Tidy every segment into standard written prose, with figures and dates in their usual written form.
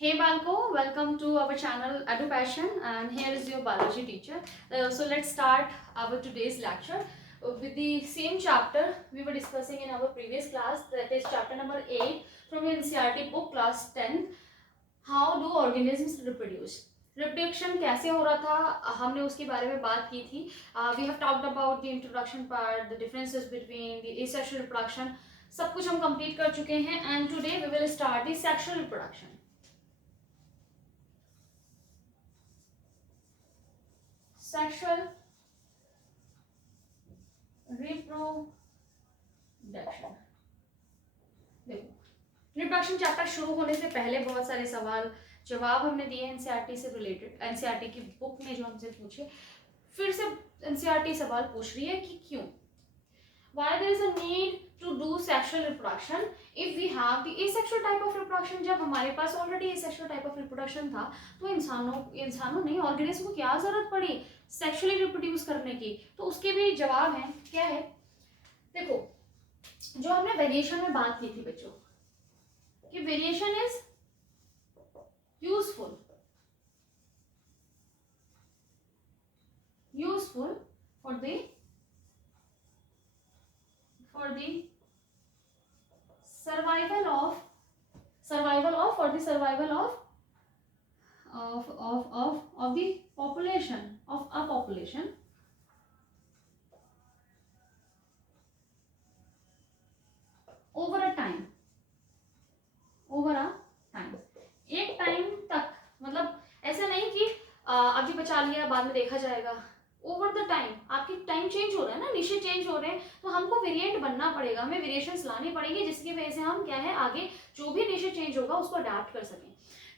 Hey Balko, welcome to our channel EduPassion, and here is your biology teacher. So let's start our today's lecture with the same chapter we were discussing in our previous class, that is chapter number 8 from your NCERT book class 10. How do organisms reproduce? Reproduction कैसे हो रहा था हमने उसके बारे में बात की थी. We have talked about the introduction part, the differences between the asexual reproduction, सब कुछ हम कंप्लीट कर चुके हैं. And today we will start the sexual reproduction. Sexual reproduction. देखो, रिप्रोडक्शन चैप्टर शुरू होने से पहले बहुत सारे सवाल जवाब हमने दिए एनसीईआरटी से रिलेटेड. एनसीईआरटी की बुक ने जो हमसे पूछे, फिर से एनसीईआरटी सवाल पूछ रही है कि क्यों, why there is a need to do sexual reproduction if we have the asexual type of reproduction. जब हमारे पास already asexual type of reproduction था तो इंसानों ने ऑर्गेनिज्म को क्या जरूरत पड़ी सेक्सुअली रिप्रोड्यूस करने की. तो उसके भी जवाब है. क्या है? देखो, जो हमने वेरिएशन में बात की थी बच्चों कि variation is useful for the survival of the population of a population over a time. एक टाइम तक, मतलब ऐसा नहीं कि अभी बचा लिया बाद में देखा जाएगा. ओवर द टाइम आपकी टाइम चेंज हो रहा है ना, निशे चेंज हो रहे हैं, तो हमको वेरिएंट बनना पड़ेगा, हमें वेरिएशंस लानी पड़ेगी जिसकी वजह से हम क्या है आगे जो भी निशे चेंज होगा उसको अडेप्ट कर सकें.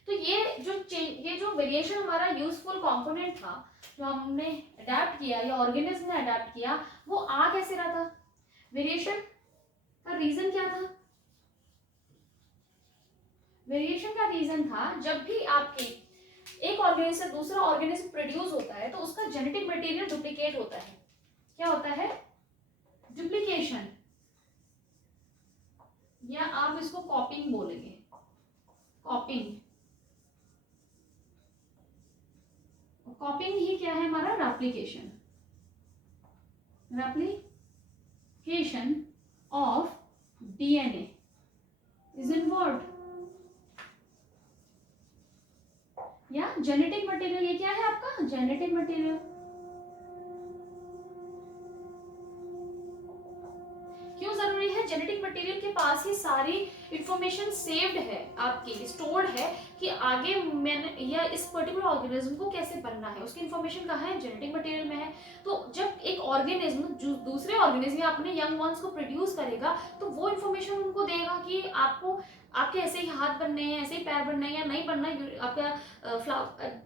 तो ये जो वेरिएशन हमारा यूजफुल कंपोनेंट था जो हमने अडेप्ट किया या ऑर्गेनिज्म ने अडेप्ट किया, वो आ कैसे रहा था? वेरिएशन का रीजन क्या था? वेरिएशन का रीजन था जब भी आपके एक ऑर्गेनिज्म से दूसरा ऑर्गेनिज्म प्रोड्यूस होता है तो उसका जेनेटिक मटेरियल डुप्लीकेट होता है. क्या होता है? डुप्लीकेशन, या आप इसको कॉपिंग बोलेंगे. कॉपिंग ही क्या है हमारा? Replication of DNA is involved. या जेनेटिक मटेरियल, ये क्या है आपका जेनेटिक मटेरियल. क्यों जरूरी है? जेनेटिक मटेरियल के पास ही सारी इंफॉर्मेशन सेव्ड है, आपकी स्टोर्ड है कि आगे मैंने या इस पर्टिकुलर ऑर्गेनिज्म को कैसे बनना है, उसकी इंफॉर्मेशन कहाँ है? जेनेटिक मटेरियल में है. तो जब एक ऑर्गेनिज्म जो दूसरे ऑर्गेनिज्म या अपने यंग वंस को प्रोड्यूस करेगा तो वो इंफॉर्मेशन उनको देगा कि आपको आपके ऐसे ही हाथ बनने हैं, ऐसे ही पैर बनना है या नहीं बनना है. आपका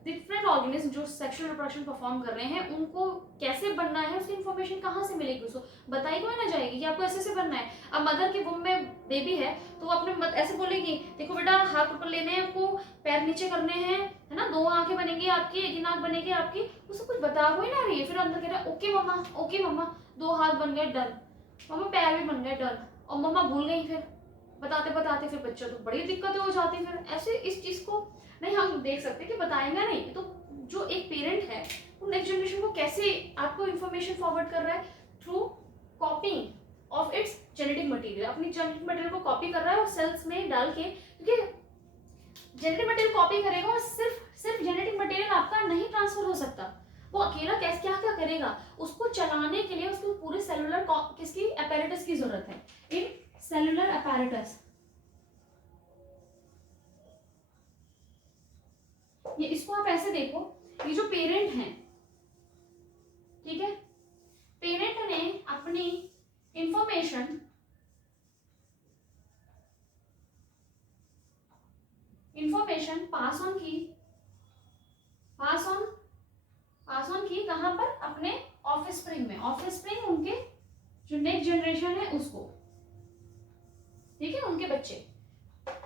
डिफरेंट ऑर्गेनिज्म जो सेक्सुअल रिप्रोडक्शन परफॉर्म कर रहे हैं उनको कैसे बनना है, उसकी इंफॉर्मेशन कहाँ से मिलेगी? उसको बताई तो ना जाएगी कि आपको ऐसे बनना है. अब मदर के वुम में बेबी है तो वो अपने ऐसे बोलेगी, देखो बेटा हाथ ऊपर लेने हैं आपको, पैर नीचे करने हैं, है ना, 2 आंखें बनेगी आपकी, एक नाक बनेगी आपकी. उसको कुछ बता हुआ ही ना रही है. फिर अंदर कह रहा है ओके मम्मा 2 हाथ बन गए डन, मम्मा पैर भी बन गए डन, और मम्मा भूल गई. फिर बताते फिर बच्चों तो बड़ी दिक्कतें हो जाती. फिर ऐसे इस चीज को नहीं हम देख सकते कि बताएंगे नहीं. तो जो एक पेरेंट है वो नेक्स्ट जनरेशन को कैसे आपको इंफॉर्मेशन फॉरवर्ड कर रहा है? Through कॉपिंग of its genetic material. अपनी जेनेटिक मटेरियल को कॉपी कर रहा है और सेल्स में डाल के, क्योंकि जेनेटिक मटेरियल कॉपी करेगा और सिर्फ जेनेटिक मटेरियल आपका नहीं ट्रांसफर हो सकता. वो अकेला कैसे क्या करेगा? उसको चलाने के लिए उसको पूरे सेलुलर किसकी अपैरेटस की जरूरत है. इन सेलुलर अपैरेटस, ये इसको आप ऐसे देखो, ये जो पेरेंट हैं, ठीक है, पेरेंट ने अपनी इंफॉर्मेशन पास ऑन की कहां पर? अपने ऑफस्प्रिंग में. ऑफस्प्रिंग उनके जो नेक्स्ट जनरेशन है उसको, ठीक है, उनके बच्चे.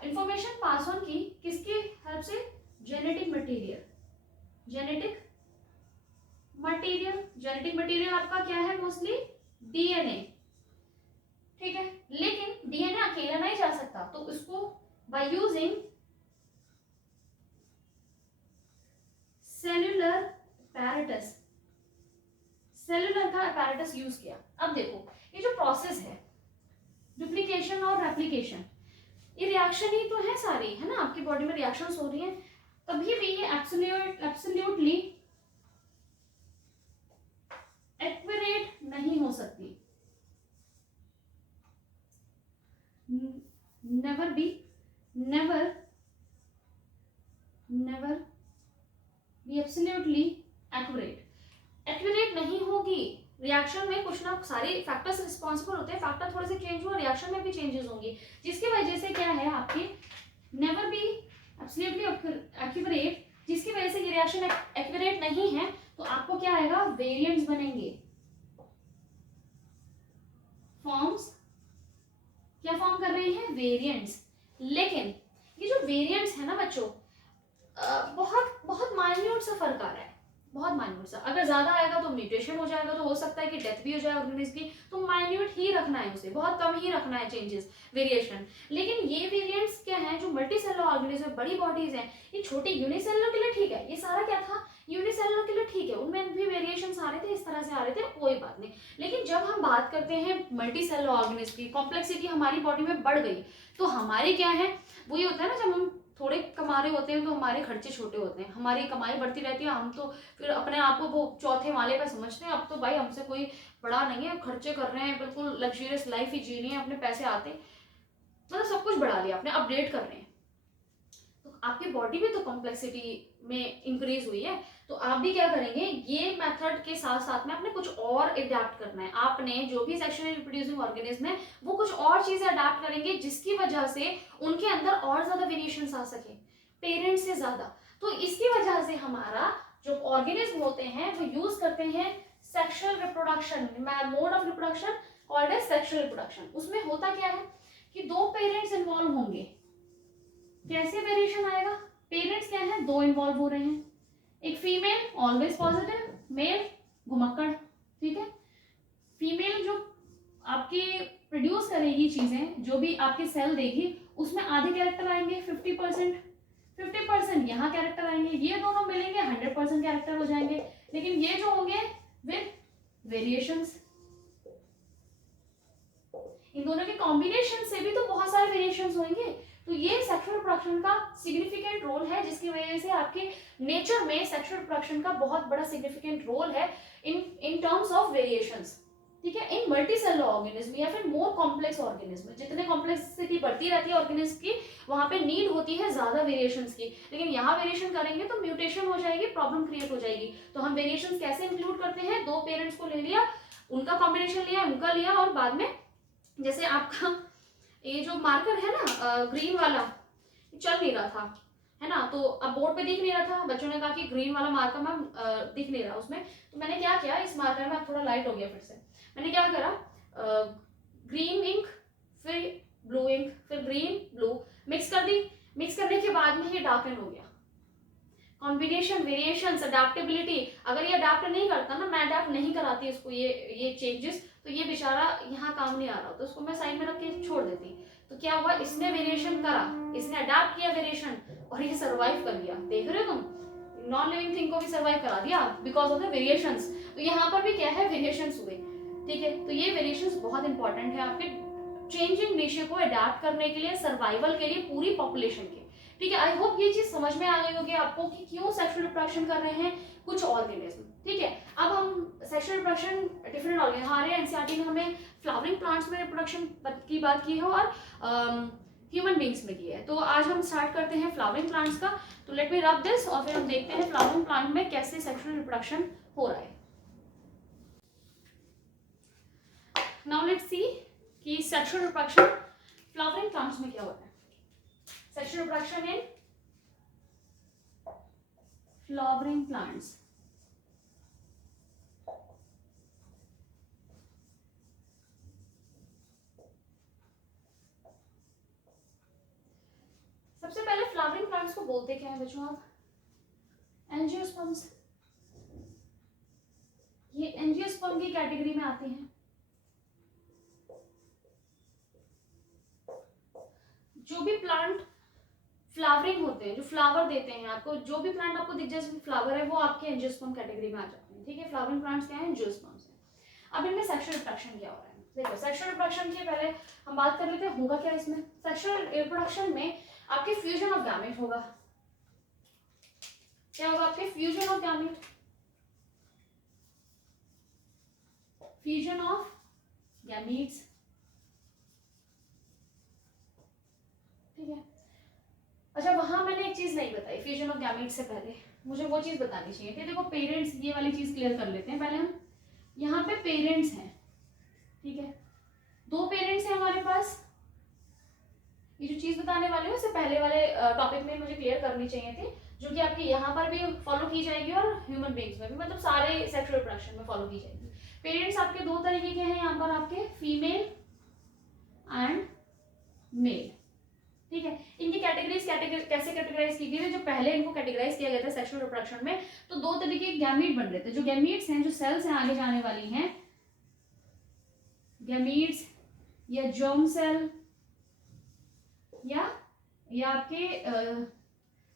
इंफॉर्मेशन पास ऑन की किसकी हेल्प से? जेनेटिक मटेरियल आपका क्या है? Mostly DNA. ठीक है, लेकिन डीएनए अकेला नहीं जा सकता, तो उसको by using cellular apparatus, cellular का apparatus यूज किया। अब देखो ये जो प्रोसेस है डुप्लीकेशन और रेप्लिकेशन, ये रिएक्शन ही तो है सारी, है ना, आपकी बॉडी में रिएक्शंस हो रही हैं, कभी भी ये एब्सोल्युटली एक्यूरेट नहीं हो सकती, नेवर बी एब्सोल्युटली एक्यूरेट नहीं होगी। रिएक्शन में कुछ ना सारे फैक्टर्स रिस्पॉन्सिबल होते हैं, फैक्टर थोड़े से चेंज हुआ रिएक्शन में भी चेंजेस होंगी, जिसकी वजह से क्या है आपकी नेवर बी एब्सोल्युटली एक्यूरेट, जिसकी वजह से ये रिएक्शन एक्यूरेट नहीं है, तो आपको क्या आएगा, वेरिएंट्स बनेंगे, फॉर्म्स क्या फॉर्म कर रहे हैं, वेरिएंट्स। लेकिन ये जो वेरिएंट्स है ना बच्चों, बहुत बहुत माइन्यूट सा फर्क आ रहा है, बहुत माइन्यूट सा, अगर ज्यादा आएगा तो म्यूटेशन हो जाएगा, तो हो सकता है कि डेथ भी हो जाए ऑर्गेनिज्म की, तो माइन्यूट ही रखना है उसे, बहुत कम ही रखना है चेंजेस, वेरिएशन। लेकिन ये वेरिएंट्स क्या है, जो मल्टी सेलुलर ऑर्गेनिज्म बड़ी बॉडीज हैं, ये छोटी यूनिसेलुलर के लिए ठीक है, ये सारा क्या था यूनिसेलुलर के लिए ठीक है, उनमें भी वेरिएशंस आ रहे थे, इस तरह से आ रहे थे, कोई बात नहीं। लेकिन जब हम बात करते हैं मल्टी सेलुलर ऑर्गेनिज्म की, कॉम्प्लेक्सिटी हमारी बॉडी में बढ़ गई, तो हमारी क्या है, वही होता है ना, जब हम थोड़े कमा रहे होते हैं तो हमारे खर्चे छोटे होते हैं, हमारी कमाई बढ़ती रहती है, हम तो फिर अपने आप को वो चौथे माले पे समझते हैं, अब तो भाई हमसे कोई बड़ा नहीं है, खर्चे कर रहे हैं, बिल्कुल लग्जरियस लाइफ ही जी रही है, अपने पैसे आते, मतलब सब कुछ बढ़ा लिया अपने, अपग्रेड कर रहे हैं। तो आपकी बॉडी में तो कॉम्प्लेक्सिटी में इंक्रीज हुई है, तो आप भी क्या करेंगे, ये मेथड के साथ साथ में आपने कुछ और अडेप्ट करना है, आपने जो भी सेक्सुअली रिप्रोड्यूसिंग ऑर्गेनिज्म है वो कुछ और चीजें अडेप्ट करेंगे, जिसकी वजह से उनके अंदर और ज्यादा वेरिएशंस आ सके, पेरेंट्स से ज्यादा। तो इसकी वजह से हमारा जो ऑर्गेनिज्म होते हैं वो यूज करते हैं sexual reproduction, mode of reproduction called as sexual reproduction. उसमें होता क्या है कि दो पेरेंट्स इन्वॉल्व होंगे, कैसे वेरिएशन आएगा, पेरेंट्स क्या है, दो इन्वॉल्व हो रहे हैं, एक फीमेल ऑलवेज पॉजिटिव, मेल घुमक्कड़, ठीक है। फीमेल जो आपकी प्रोड्यूस करेगी चीजें, जो भी आपके सेल देगी, उसमें आधे कैरेक्टर आएंगे 50% यहाँ कैरेक्टर आएंगे, ये दोनों मिलेंगे 100% कैरेक्टर हो जाएंगे। लेकिन ये जो होंगे विद वेरिएशंस, इन दोनों के कॉम्बिनेशन से भी तो बहुत सारे वेरिएशंस होंगे। तो ये सेक्सुअल रिप्रोडक्शन का सिग्निफिकेंट रोल है, जिसकी वजह से आपके नेचर में सेक्सुअल रिप्रोडक्शन का बहुत बड़ा सिग्निफिकेंट रोल है इन टर्म्स ऑफ वेरिएशंस, ठीक है। इन मल्टी सेलुलर ऑर्गेनिज्म या फिर मोर कॉम्प्लेक्स ऑर्गेनिज्म, जितने कॉम्प्लेक्सिटी बढ़ती रहती है ऑर्गेनिज्म की, वहां पे नीड होती है ज्यादा वेरिएशंस की। लेकिन यहाँ वेरिएशन करेंगे तो म्यूटेशन हो जाएगी, प्रॉब्लम क्रिएट हो जाएगी। तो हम वेरिएशंस कैसे इंक्लूड करते हैं, दो पेरेंट्स को ले लिया, उनका कॉम्बिनेशन लिया, उनका लिया, और बाद में जैसे आपका ये जो मार्कर है ना ग्रीन वाला, चल नहीं रहा था, है ना, तो अब बोर्ड पे दिख नहीं रहा था, बच्चों ने कहा कि ग्रीन वाला मार्कर मैम दिख नहीं रहा उसमें, तो मैंने क्या किया, इस मार्कर में अब थोड़ा लाइट हो गया फिर से, मैंने क्या करा, ग्रीन इंक फिर ब्लू इंक फिर ग्रीन ब्लू मिक्स कर दी, मिक्स करने के बाद में ये डार्कन हो गया। कॉम्बिनेशन, वेरिएशंस, अडेप्टेबिलिटी, अगर ये अडेप्ट नहीं करता ना, मैं अडेप्ट नहीं कराती इसको, ये चेंजेस, तो ये बेचारा यहाँ काम नहीं आ रहा, तो उसको मैं साइड में रख के छोड़ देती। तो क्या हुआ, इसने वेरिएशन करा, इसने अडेप्ट किया वेरिएशन, और ये सर्वाइव कर लिया। देख रहे हो तुम, नॉन लिविंग थिंग को भी सर्वाइव करा दिया बिकॉज ऑफ द वेरिएशंस। तो यहाँ पर भी क्या है, वेरिएशंस हुए, ठीक है। तो ये वेरिएशंस बहुत इंपॉर्टेंट है आपके चेंजिंग नेचर को अडेप्ट करने के लिए, सर्वाइवल के लिए पूरी पॉपुलेशन के, ठीक है। आई होप ये चीज समझ में आ गई होगी आपको कि क्यों सेक्सुअल रिप्रोडक्शन कर रहे हैं कुछ ऑर्गेनिज्म, ठीक है। अब हम सेक्सुअल रिप्रोडक्शन डिफरेंट ऑर्गेनिज्म, हमारे एनसीईआरटी में हमें फ्लावरिंग प्लांट्स में रिप्रोडक्शन की बात की है और ह्यूमन बींग्स में की है। तो आज हम स्टार्ट करते हैं फ्लावरिंग प्लांट्स का। तो लेट मी रब दिस, और फिर हम देखते हैं फ्लावरिंग प्लांट में कैसे सेक्सुअल रिप्रोडक्शन हो रहा है। नाउ लेट्स सी कि सेक्सुअल रिप्रोडक्शन फ्लावरिंग प्लांट्स में क्या होता है। Sexual reproduction in flowering plants. सबसे पहले फ्लावरिंग प्लांट्स को बोलते क्या है बच्चों आप, एंजियोस्पर्म्स। ये एंजियोस्पर्म की कैटेगरी में आते हैं। जो भी प्लांट फ्लावरिंग होते हैं, जो फ्लावर देते हैं आपको, जो भी प्लांट आपको दिख जाए जिसमें फ्लावर है, वो आपके एंजियोस्पर्म कैटेगरी में आ जाते हैं, ठीक है। फ्लावरिंग प्लांट्स क्या है, एंजियोस्पर्म्स है। अब इनमें सेक्सुअल रिप्रोडक्शन क्या हो रहा है, देखो सेक्सुअल रिप्रोडक्शन के पहले हम बात कर लेते हैं होगा क्या इसमें। सेक्सुअल रिप्रोडक्शन में आपके फ्यूजन ऑफ गैमेट होगा। क्या होगा आपके, fusion of gamete, fusion of gametes, ठीक है। अच्छा वहां मैंने एक चीज नहीं बताई, फ्यूजन ऑफ गैमीट्स से पहले मुझे वो चीज बतानी चाहिए थी। देखो पेरेंट्स, ये वाली चीज क्लियर कर लेते हैं पहले हम। यहाँ पे पेरेंट्स हैं, ठीक है, दो पेरेंट्स हैं हमारे पास। ये जो चीज बताने वाले हूँ इससे पहले वाले टॉपिक में मुझे क्लियर करनी चाहिए थी, जो कि आपके यहाँ पर भी फॉलो की जाएगी और ह्यूमन बींग्स में भी, मतलब सारे सेक्सुअल रिप्रोडक्शन में फॉलो की जाएगी। पेरेंट्स आपके दो तरीके के हैं यहाँ पर, आपके फीमेल एंड मेल, ठीक है। इनकी कैटेगरीज कैसे कैटेगराइज की गई है, जो पहले इनको कैटेगराइज किया गया था सेक्सुअल रिप्रोडक्शन में, तो दो तरीके के गैमीट बन रहे थे। जो गैमीट्स हैं, जो सेल्स हैं आगे जाने वाली हैं, गैमीट्स या जर्म सेल या आपके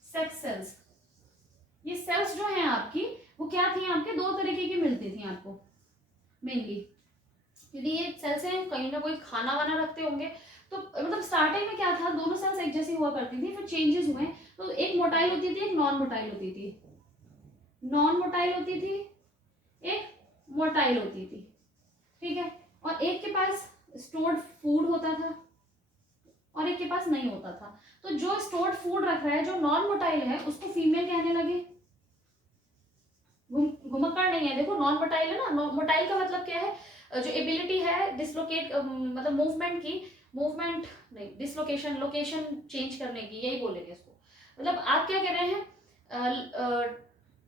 सेक्स सेल्स, ये सेल्स जो हैं आपकी वो क्या थी, आपके दो तरीके की मिलती थी आपको मेनली, क्योंकि ये सेल्स हैं कहीं ना कोई खाना वाना रखते होंगे। तो मतलब स्टार्टिंग में क्या था, दोनों सेल्स एक जैसी हुआ करती थी, फिर चेंजेस हुए, तो एक मोटाइल होती थी, एक नॉन मोटाइल होती थी, नॉन मोटाइल होती थी, एक मोटाइल होती थी, ठीक है। और एक के पास स्टोर्ड फूड होता था और एक के पास नहीं होता था। तो जो स्टोर्ड फूड रख रहा है, जो नॉन मोटाइल है, उसको फीमेल कहने लगे। घुमक्कड़ नहीं है, देखो नॉन मोटाइल है ना, मोटाइल का मतलब क्या है, जो एबिलिटी है डिसलोकेट, मतलब मूवमेंट की, मूवमेंट नहीं, डिसलोकेशन, लोकेशन चेंज करने की, यही बोलेंगे इसको। मतलब आप क्या कह रहे हैं,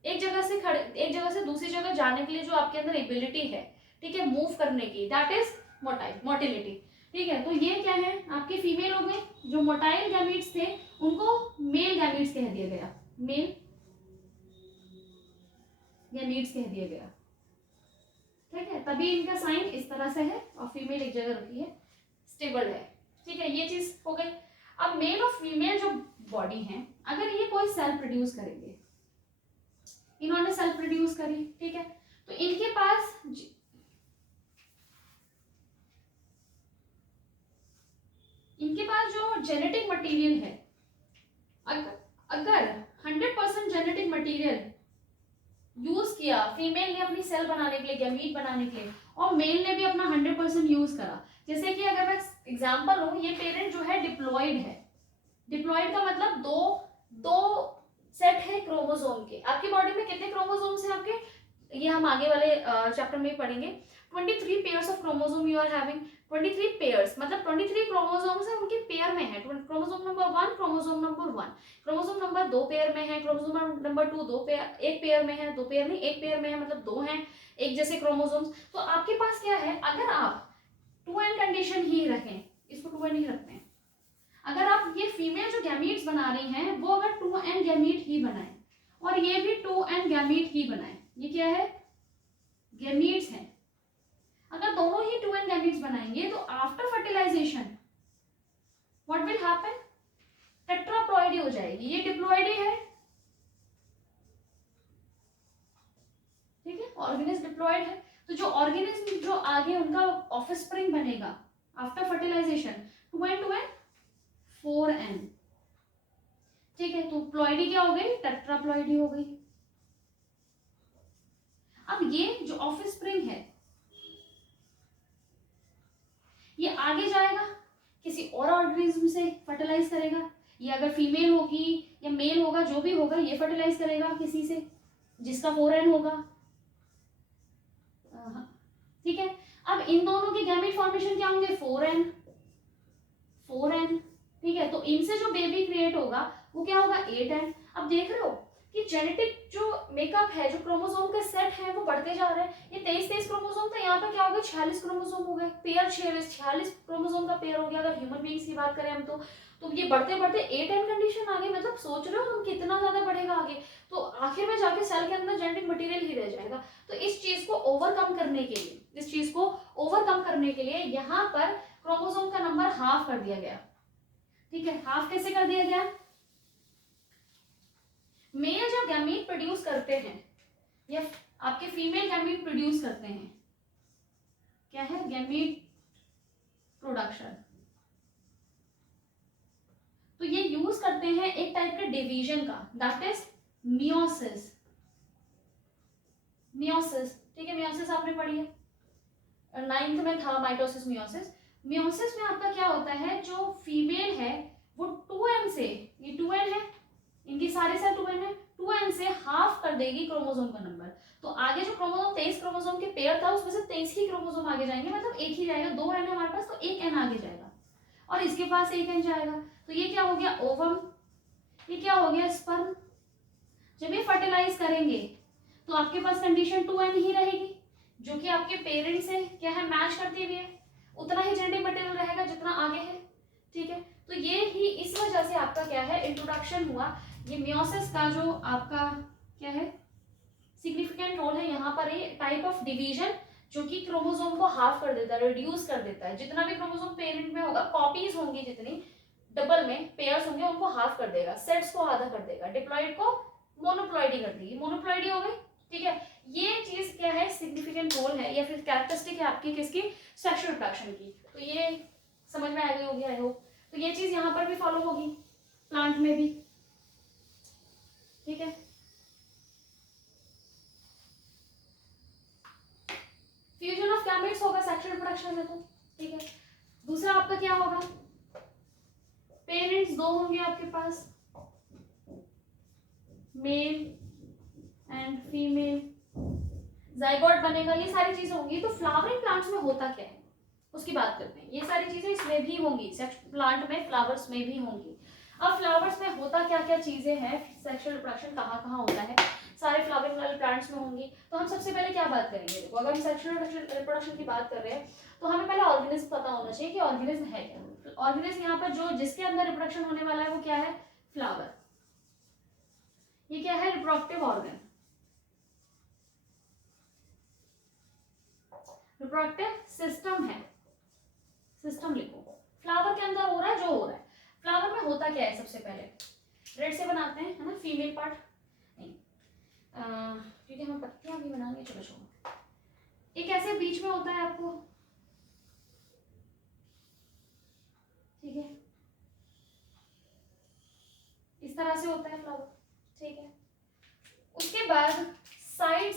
एक जगह से दूसरी जगह जाने के लिए जो आपके अंदर एबिलिटी है, ठीक है, मूव करने की, दैट इज मोटाइल, मोटिलिटी, ठीक है। तो ये क्या है, आपके फीमेल हो गए। जो मोटाइल गैमीट्स थे उनको मेल गैमीट्स कह दिया गया, मेल गैमीट्स कह दिया गया, ठीक है। तभी इनका साइन इस तरह से है और फीमेल एक जगह रुकी है, स्टेबल है, ठीक है, ये चीज हो गई। अब मेल और फीमेल जो बॉडी है, अगर ये कोई सेल प्रोड्यूस करेंगे, इन्होंने सेल प्रोड्यूस करी, ठीक है, तो इनके पास जो जेनेटिक मटेरियल है, अगर 100% जेनेटिक मटेरियल यूज किया फीमेल ने अपनी सेल बनाने के लिए, गैमीट बनाने के लिए, और मेल ने भी अपना 100% यूज करा। जैसे कि अगर मैं एग्जांपल हूं, ये पेरेंट जो है डिप्लॉयड है, डिप्लॉयड का मतलब दो सेट है क्रोमोसोम के। आपकी बॉडी में कितने क्रोमोसोम्स हैं आपके, ये हम आगे वाले चैप्टर में पढ़ेंगे। 23 pairs of chromosome you are having, 23 pairs मतलब 23 क्रोमोसोम्स है, उनके पेयर में है। Chromosome number 1, chromosome number 1, chromosome number 2 pair में है, क्रोमोसोम नंबर 2 दो पेयर, एक पेयर में है, दो पेयर नहीं एक पेयर में है, मतलब दो हैं एक जैसे क्रोमोसोम्स। तो आपके पास क्या है, अगर आप 2n कंडीशन ही रखें, इसको 2n ही रखते हैं, अगर आप ये फीमेल जो गैमीट्स बना रही हैं वो अगर 2n गैमीट ही बनाए और ये भी 2n गैमीट ही बनाए, ये क्या है, गैमीट्स हैं, अगर दोनों ही 2n गैमीट्स बनाएंगे तो after fertilisation what will happen, tetraploidy हो जाएगी। ये डिप्लॉइडी है, ठीक है, ऑर्गेनिज्म डिप्लॉइड है। तो जो ऑर्गेनिज्म जो आगे उनका ऑफस्प्रिंग बनेगा after fertilisation, 2n 2n 4n, ठीक है। तो प्लॉइडी क्या हो गई, टेट्राप्लॉइडी हो गई। अब ये जो ऑफस्प्रिंग है ये आगे जाएगा किसी और ऑर्गेनिज्म से फर्टिलाइज करेगा, ये अगर फीमेल होगी या मेल होगा, जो भी होगा, ये फर्टिलाइज करेगा किसी से जिसका 4n होगा, ठीक है। अब इन दोनों के गैमीट फॉर्मेशन क्या होंगे, 4n 4n, ठीक है। तो इनसे जो बेबी क्रिएट होगा वो क्या होगा, 8n। अब देख रहे हो कि जेनेटिक जो मेकअप है, जो क्रोमोसोम के सेट है वो बढ़ते जा रहे हैं। ये 23 क्रोमोसोम था, यहाँ पे क्या हो गया, 46 क्रोमोसोम हो गए, पेयर 46 क्रोमोसोम का पेयर हो गया। अगर ह्यूमन बीइंग्स की बात करें हम तो ये बढ़ते बढ़ते 8n कंडीशन आ गई। मतलब सोच रहे हो तुम कितना ज्यादा बढ़ेगा आगे, तो आखिर में जाके सेल के अंदर जेनेटिक मटेरियल ही रह जाएगा। तो इस चीज को ओवरकम करने के लिए यहाँ पर क्रोमोसोम का नंबर हाफ कर दिया गया, ठीक है। हाफ कैसे कर दिया गया, मेल जब गैमीट प्रोड्यूस करते हैं या आपके फीमेल गैमीट प्रोड्यूस करते हैं, क्या है गैमीट प्रोडक्शन, तो ये यूज करते हैं एक टाइप के डिवीजन का, दैट इज मियोसिस। मियोसिस, ठीक है, मियोसिस आपने पढ़ी है, 9th में था माइटोसिस मियोसिस। मियोसिस में आपका क्या होता है, जो फीमेल है वो 2n से, ये 2n है, इनकी सारी सेल 2n है, 2n से हाफ कर देगी क्रोमोसोम का नंबर। तो आगे जो क्रोमोसोम 23 क्रोमोसोम के पेयर था उसमें से 23 ही क्रोमोसोम आगे जाएंगे, मतलब एक ही जाएगा, 2n है हमारे पास तो 1n आगे जाएगा और इसके पास 1n जाएगा। तो ये क्या हो गया ओवम, ये क्या हो गया स्पर्म। जब ये फर्टिलाइज करेंगे तो आपके पास कंडीशन 2n ही रहेगी, जो कि आपके पेरेंट्स से क्या है मैच करती हुई है, उतना ही जेनेटिक मटेरियल रहेगा जितना आगे है, ठीक है। तो ये ही इस वजह से आपका क्या है इंट्रोडक्शन हुआ, ये मियोसिस का जो आपका क्या है सिग्निफिकेंट रोल है यहाँ पर, ये टाइप ऑफ डिवीजन जो कि क्रोमोसोम को हाफ कर देता है, रिड्यूस कर देता है, जितना भी क्रोमोसोम पेरेंट में होगा, कॉपीज होंगी जितनी डबल में पेयर्स होंगे उनको हाफ कर देगा, सेट्स को आधा कर देगा, डिप्लॉइड को मोनोप्लॉइडी कर देगी, मोनोप्लॉइडी हो गई, ठीक है। ये चीज क्या है सिग्निफिकेंट रोल है या फिर कैरेक्टरिस्टिक है आपकी किसकी, सेक्सुअल रिप्रोडक्शन की। तो ये समझ में आ गई होगी आई होप। तो ये चीज यहाँ पर भी फॉलो होगी, प्लांट में भी, ठीक है। फ्यूजन ऑफ गैमेट्स होगा सेक्सुअल रिप्रोडक्शन में, तो ठीक है। दूसरा आपका क्या होगा, पेरेंट्स दो होंगे आपके पास, मेल एंड फीमेल, जाइगोट बनेगा, ये सारी चीजें होंगी। तो फ्लावरिंग प्लांट्स में होता क्या है उसकी बात करते हैं, ये सारी चीजें इसमें भी होंगी, प्लांट में फ्लावर्स में भी होंगी। अब फ्लावर्स में होता क्या क्या चीजें हैं, सेक्सुअल रिप्रोडक्शन कहाँ कहाँ होता है, सारे फ्लावरिंग वाले प्लांट्स में होंगी। तो हम सबसे पहले क्या बात करेंगे, देखो अगर हम सेक्सुअल रिप्रोडक्शन की बात कर रहे हैं तो हमें पहले ऑर्गेनिज्म पता होना चाहिए कि ऑर्गेनिज्म है क्या। ऑर्गेनिज्म यहाँ पर जो जिसके अंदर रिप्रोडक्शन होने वाला है वो क्या है, फ्लावर। ये क्या है, रिप्रोडक्टिव ऑर्गन, रिप्रोडक्टिव सिस्टम है, सिस्टम लिखो। फ्लावर के अंदर हो रहा है जो हो रहा है। फ्लावर में होता क्या है, सबसे पहले रेड से बनाते हैं, है ना, फीमेल पार्ट नहीं, क्योंकि हमें पत्तियां भी बनानी, चलो छोड़ो। एक ऐसे बीच में होता है आपको, ठीक है, इस तरह से होता है फ्लावर, ठीक है। उसके बाद साइड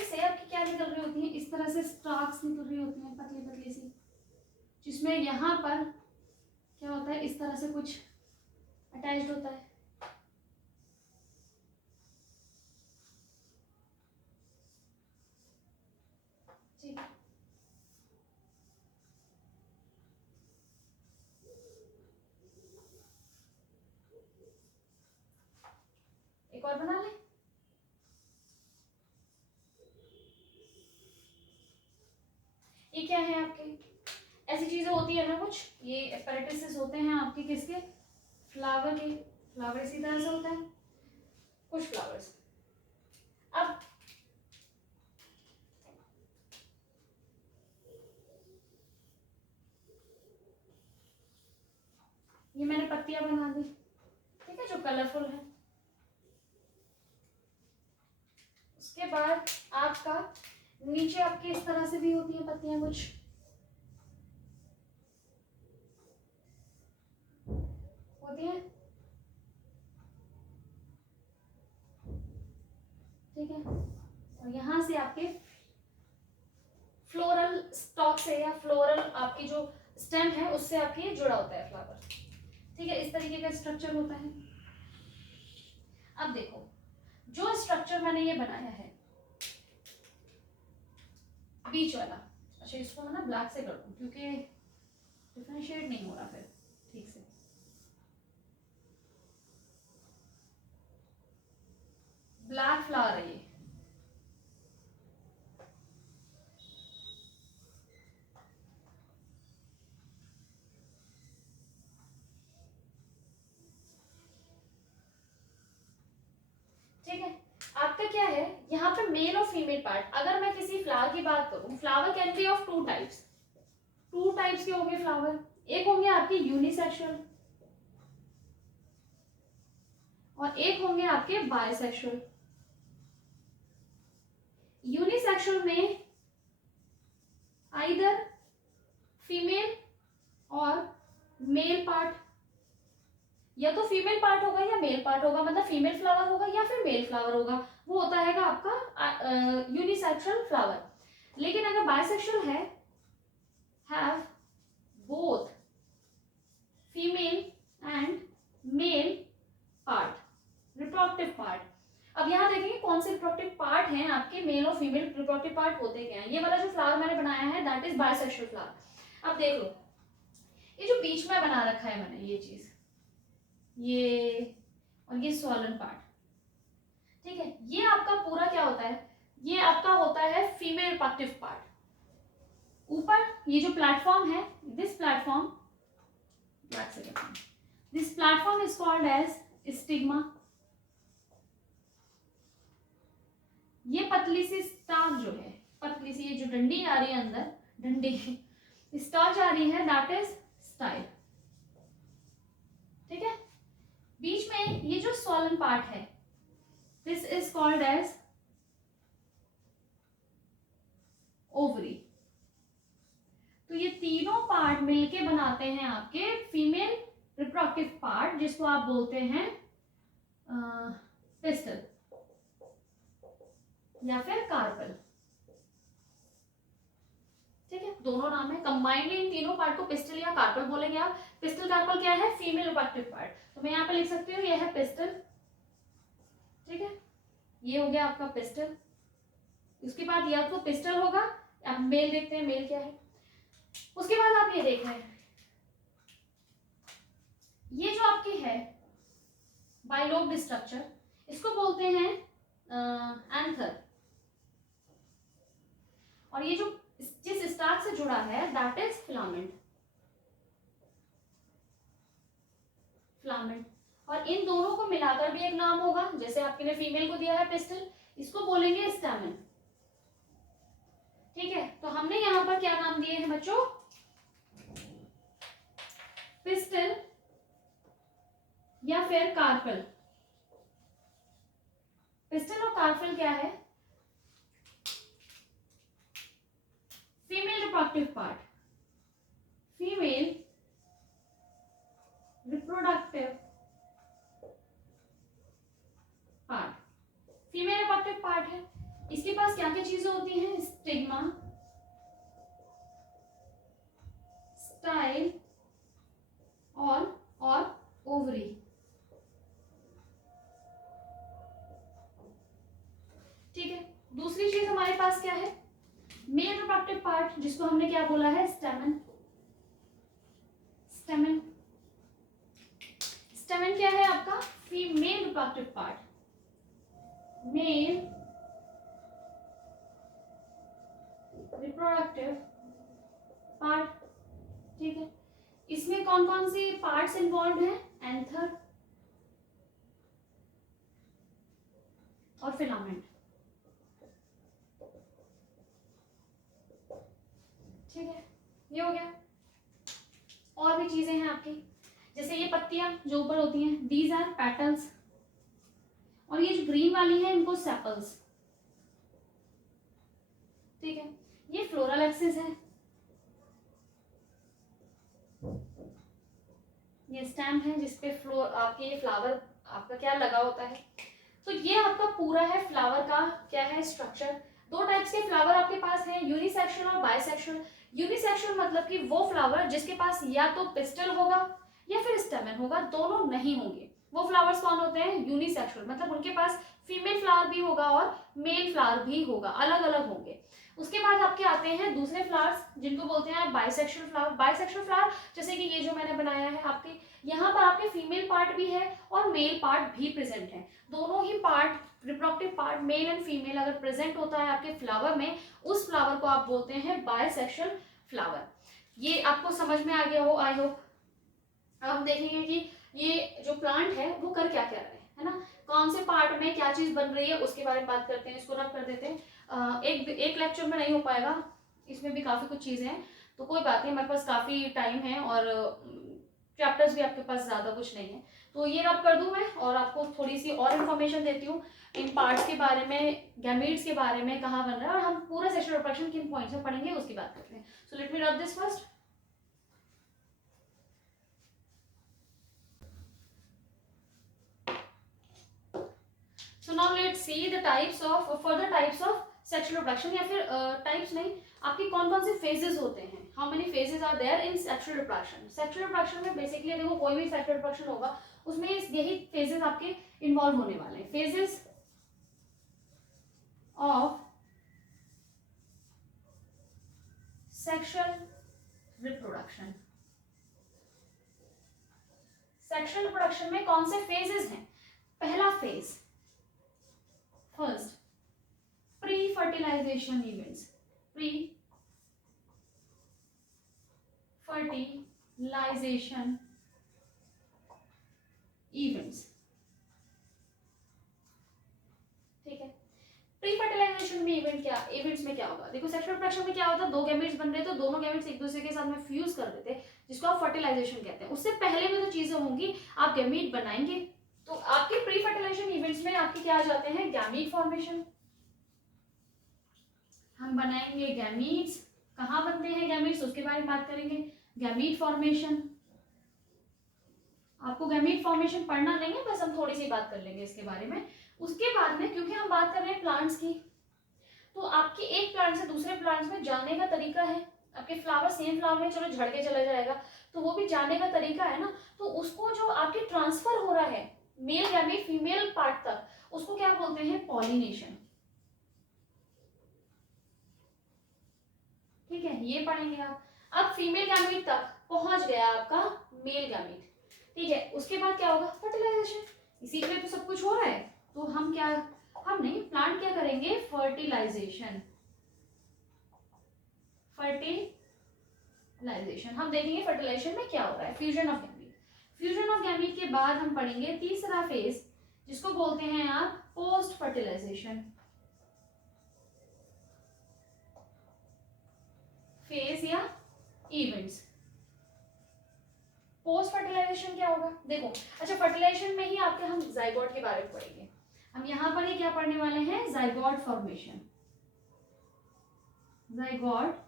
से आपकी क्या निकल रही होती है, इस तरह से स्टार्क्स निकल रही होती हैं पतली पतली सी, जिसमें यहाँ पर क्या होता है, इस तरह से कुछ अटैच्ड होता है, ठीक है। एक और बना ले, ये क्या है आपके, ऐसी चीजें होती है ना कुछ, ये एपेरेटिसेस होते हैं आपके किसके, फ्लावर के। फ्लावर इसी तरह से होता है, कुछ फ्लावर्स। अब ये मैंने पत्तियां बना दी, ठीक है, जो कलरफुल है। उसके बाद आपका नीचे आपके इस तरह से भी होती है पत्तियां कुछ, होती है, ठीक है। और यहाँ से आपके फ्लोरल स्टॉक से या फ्लोरल आपकी जो स्टेम है उससे आपके जुड़ा होता है फ्लावर, ठीक है। इस तरीके का स्ट्रक्चर होता है। अब देखो जो स्ट्रक्चर मैंने ये बनाया है बीच वाला, अच्छा इसको मैं ना ब्लैक से कर दूं क्योंकि डिफरेंशिएट नहीं हो रहा फिर ठीक से। ब्लैक फ्लावर है ये, ठीक है। आपका क्या है यहाँ पे मेल और फीमेल पार्ट, अगर मैं किसी फ्लावर की बात करूं, flower can be of two types, two types के होंगे फ्लावर, एक होंगे आपके यूनिसेक्सुअल और एक होंगे आपके बायसेक्सुअल। यूनिसेक्सुअल में आइदर फीमेल और मेल पार्ट, या तो फीमेल पार्ट होगा या मेल पार्ट होगा, मतलब फीमेल फ्लावर होगा या फिर मेल फ्लावर होगा, वो होता है आपका यूनिसेक्सुअल फ्लावर। लेकिन अगर बायसेक्सुअल है, have both female and male part, reproductive part. अब यहाँ देखेंगे कौन से रिप्रोडक्टिव पार्ट हैं आपके, मेल और फीमेल रिप्रोडक्टिव पार्ट होते क्या हैं। ये वाला जो फ्लावर मैंने बनाया है दैट इज बायसेक्सुअल फ्लावर। अब देख लो, ये जो बीच में बना रखा है मैंने, ये चीज, ये और ये स्वॉलन पार्ट, ठीक है, ये आपका पूरा क्या होता है, ये आपका होता है फीमेल रिप्रोडक्टिव पार्ट। ऊपर ये जो प्लेटफॉर्म है, this platform, this platform is called as stigma. ये पतली सी स्टार्च जो है, पतली सी ये जो डंडी आ रही है अंदर, डंडी स्टार्च आ रही है, दैट इज स्टाइल। ठीक है, बीच में ये जो स्वॉलन पार्ट है, this is called as ovary. तो ये तीनों पार्ट मिलके बनाते हैं आपके फीमेल रिप्रोडक्टिव पार्ट, जिसको आप बोलते हैं पिस्टल या फिर कार्पल। ठीक है, दोनों नाम है, कंबाइंडली इन तीनों पार्ट को पिस्टल या कार्पल बोलेंगे आप। पिस्टल कार्पल क्या है, फीमेल रिप्रोडक्टिव पार्ट। तो मैं यहाँ पे लिख सकती हूँ, यह है पिस्टल। ठीक है, ये हो गया आपका पिस्टल। उसके बाद या तो पिस्टल होगा, आप मेल देखते हैं, मेल क्या है। उसके बाद आप ये देख रहे हैं, ये जो आपकी है बाइलोब्ड स्ट्रक्चर, इसको बोलते हैं एंथर। और ये जो जिस स्टार्च से जुड़ा है दैट इज फिलामेंट। फिलामेंट, और इन दोनों को मिलाकर भी एक नाम होगा, जैसे आपके ने फीमेल को दिया है पिस्टल, इसको बोलेंगे स्टैमेन। ठीक है, तो हमने यहां पर क्या नाम दिए हैं बच्चों, पिस्टल या फिर कार्पल। पिस्टल और कार्पल क्या है, female reproductive part, female reproductive part, female reproductive part है। इसके पास क्या क्या चीजें होती हैं, स्टिग्मा, स्टाइल और ओवरी। ठीक है, दूसरी चीज हमारे पास क्या है, मेल रिप्रोडक्टिव पार्ट, जिसको हमने क्या बोला है, स्टेमन। स्टेमन, स्टेमन क्या है आपका, female reproductive part, male reproductive part. ठीक है, इसमें कौन कौन सी पार्ट्स इन्वॉल्व हैं, एंथर और फिलामेंट। ठीक है, ये हो गया। और भी चीजें हैं आपकी, जैसे ये पत्तियां जो ऊपर होती हैं, दीज आर पेटल्स, और ये जो ग्रीन वाली है इनको सेपल्स। ठीक है, ये फ्लोरल एक्सिस है, ये स्टेम है जिसपे फ्लोर आपके ये फ्लावर आपका क्या लगा होता है। तो ये आपका पूरा है फ्लावर का क्या है स्ट्रक्चर। दो टाइप्स के फ्लावर आपके पास हैं, यूनिसेक्सुअल और बायसेक्सुअल। यूनिसेक्सुअल मतलब कि वो फ्लावर जिसके पास या तो पिस्टल होगा या फिर स्टेमन होगा, दोनों नहीं होंगे। वो फ्लावर्स कौन होते हैं, यूनिसेक्सुअल, मतलब उनके पास फीमेल फ्लावर भी होगा और मेल फ्लावर भी होगा, अलग अलग होंगे। उसके बाद आपके आते हैं दूसरे फ्लावर्स जिनको बोलते हैं बाइसेक्सुअल फ्लावर। बाइसेक्सुअल फ्लावर जैसे कि ये जो मैंने बनाया है आपके, यहाँ पर आपके फीमेल पार्ट भी है और मेल पार्ट भी प्रेजेंट है। दोनों ही part, reproductive part male and female अगर प्रेजेंट होता है आपके फ्लावर में, उस फ्लावर को आप बोलते हैं बाइसेक्सुअल फ्लावर। ये आपको समझ में आ गया हो आई होप। अब हम देखेंगे कि ये जो प्लांट है वो कर क्या क्या रहे हैं, है ना, कौन से पार्ट में क्या चीज बन रही है उसके बारे में बात करते हैं। इसको रब कर देते हैं, एक लेक्चर में नहीं हो पाएगा, इसमें भी काफी कुछ चीजें हैं, तो कोई बात नहीं, हमारे पास काफी टाइम है और चैप्टर्स भी आपके पास ज़्यादा कुछ नहीं है, तो ये आप कर दूँ मैं, और आपको थोड़ी सी और इन्फॉर्मेशन देती हूँ इन पार्ट्स के बारे में, गैमीट्स के बारे में, कहाँ बन रहा है, और हम पूरा सेक्सुअल रिप्रोडक्शन किन पॉइंट्स में पढ़ेंगे उसकी बात करते हैं. So let me rub this first. So now let's see the types of, further types of sexual reproduction, या फिर टाइप्स नहीं, आपके कौन कौन से फेजेस होते हैं, how many phases are there in sexual reproduction. Sexual reproduction में बेसिकली देखो कोई भी सेक्सुअल रिप्रोडक्शन होगा उसमें यही फेजेस आपके इन्वॉल्व होने वाले हैं. Phases of sexual reproduction. Sexual reproduction में कौन से फेजेस हैं. पहला phase, first pre fertilization events. Pre fertilization events. ठीक है. प्री फर्टिलाइजेशन में इवेंट्स में क्या होगा, देखो सेक्सुअल रिप्रोडक्शन में क्या होता है, दो गैमेट्स बन रहे तो दोनों गैमेट्स एक दूसरे के साथ में फ्यूज कर देते हैं, जिसको आप फर्टिलाइजेशन कहते हैं. उससे पहले में जो चीजें होंगी, आप गैमीट बनाएंगे, तो आपके प्री फर्टिलाइजेशन इवेंट्स में आपके क्या आ जाते हैं, गैमीट फॉर्मेशन. हम बनाएंगे गैमीट्स. कहाँ बनते हैं गैमीट्स, उसके बारे में बात करेंगे. गैमीट फॉर्मेशन, आपको गैमीट फॉर्मेशन पढ़ना नहीं है, बस हम थोड़ी सी बात कर लेंगे इसके बारे में. उसके बाद में, क्योंकि हम बात कर रहे हैं प्लांट्स की, तो आपके एक प्लांट से दूसरे प्लांट्स में जाने का तरीका है. आपके फ्लावर सेम फ्लावर में चलो झड़ के चला जाएगा, तो वो भी जाने का तरीका है ना, तो उसको जो आपके ट्रांसफर हो रहा है मेल गैमीट फीमेल पार्ट तक, उसको क्या बोलते हैं, पॉलिनेशन. ठीक है, ये पढ़ेंगे आप. अब फीमेल गैमीट तक पहुंच गया आपका मेल गैमीट. ठीक है, उसके बाद क्या होगा, फर्टिलाइजेशन. इसी के लिए तो सब कुछ हो रहा है, तो हम नहीं, प्लांट क्या करेंगे, फर्टिलाइजेशन. फर्टिलाइजेशन हम देखेंगे फर्टिलाइजेशन में क्या हो रहा है. Fusion of gamete. Fusion of gamete के बाद हम पढ़ेंगे तीसरा फेज, जिसको बोलते हैं आप पोस्ट फर्टिलाइजेशन फेज या इवेंट्स. पोस्ट फर्टिलाइजेशन क्या होगा, देखो अच्छा, फर्टिलाइजेशन में ही आपके हम जाइगोट के बारे में पढ़ेंगे. हम यहाँ पर ही क्या पढ़ने वाले हैं, जाइगोट फॉर्मेशन. जाइगोट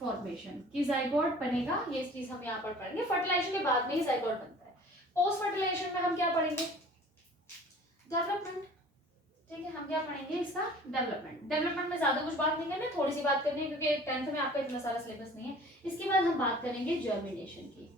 फॉर्मेशन की जाइगोट बनेगा, ये चीज हम यहाँ पर पढ़ेंगे. फर्टिलाइजेशन के बाद में ही जाइगोट बनता है. पोस्ट फर्टिलाइजेशन में हम क्या पढ़ेंगे, डेवलपमेंट. ठीक है, हम क्या पढ़ेंगे, इसका डेवलपमेंट. डेवलपमेंट में ज्यादा कुछ बात नहीं करनी, थोड़ी सी बात करनी है, क्योंकि 10th में आपका इतना सारा सिलेबस नहीं है. इसके बाद हम बात करेंगे जर्मिनेशन की.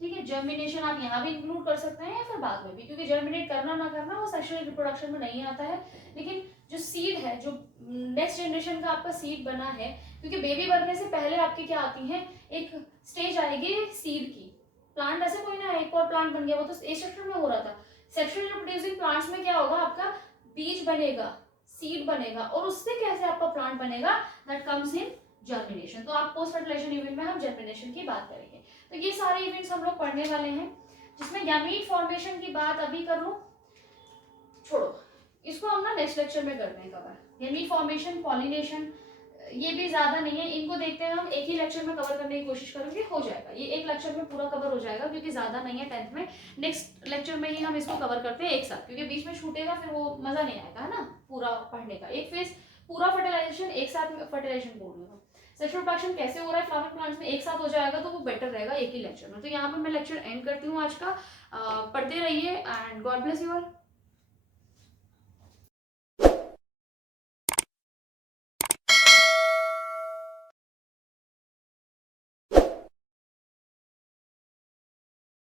ठीक है, जर्मिनेशन आप यहाँ भी इंक्लूड कर सकते हैं या फिर बाद में भी, क्योंकि जर्मिनेट करना ना करना वो सेक्सुअल रिप्रोडक्शन में नहीं आता है. लेकिन जो सीड है, जो नेक्स्ट जनरेशन का आपका सीड बना है, क्योंकि बेबी बनने से पहले आपकी क्या आती है, एक स्टेज आएगी सीड की. प्लांट ऐसे कोई ना एक और प्लांट बन गया, वो तो एसेक्सुअल में हो रहा था. सेक्सुअल रिप्रोड्यूसिंग प्लांट्स में क्या होगा, आपका बीज बनेगा, सीड बनेगा, और उससे कैसे आपका प्लांट बनेगा, दैट कम्स इन जर्मिनेशन. तो आप पोस्ट फर्टिलाइजेशन इवेंट में हम जर्मिनेशन की बात करेंगे. तो ये सारे इवेंट्स हम लोग पढ़ने वाले हैं, जिसमें गैमीट फॉर्मेशन की बात अभी कर लूं, छोड़ो इसको हम ना नेक्स्ट लेक्चर में करते हैं कवर. गैमीट फॉर्मेशन, पॉलिनेशन, ये भी ज्यादा नहीं है, इनको देखते हैं हम एक ही लेक्चर में कवर करने की कोशिश करेंगे, हो जाएगा ये एक लेक्चर में पूरा कवर हो जाएगा, क्योंकि ज्यादा नहीं है 10th में. नेक्स्ट लेक्चर में ही हम इसको कवर करते हैं एक साथ, क्योंकि बीच में छूटेगा फिर वो मजा नहीं आएगा, है ना, पूरा पढ़ने का. एक फेज पूरा फर्टिलाइजेशन एक साथ में, फर्टिलाइजेशन बोल रही हूँ, सेक्सुअल रिप्रोडक्शन कैसे हो रहा है फ्लावर प्लांट्स में एक साथ हो जाएगा, तो वो बेटर रहेगा एक ही लेक्चर में. तो यहाँ पर मैं लेक्चर एंड करती हूँ आज का. पढ़ते रहिए and God bless you all.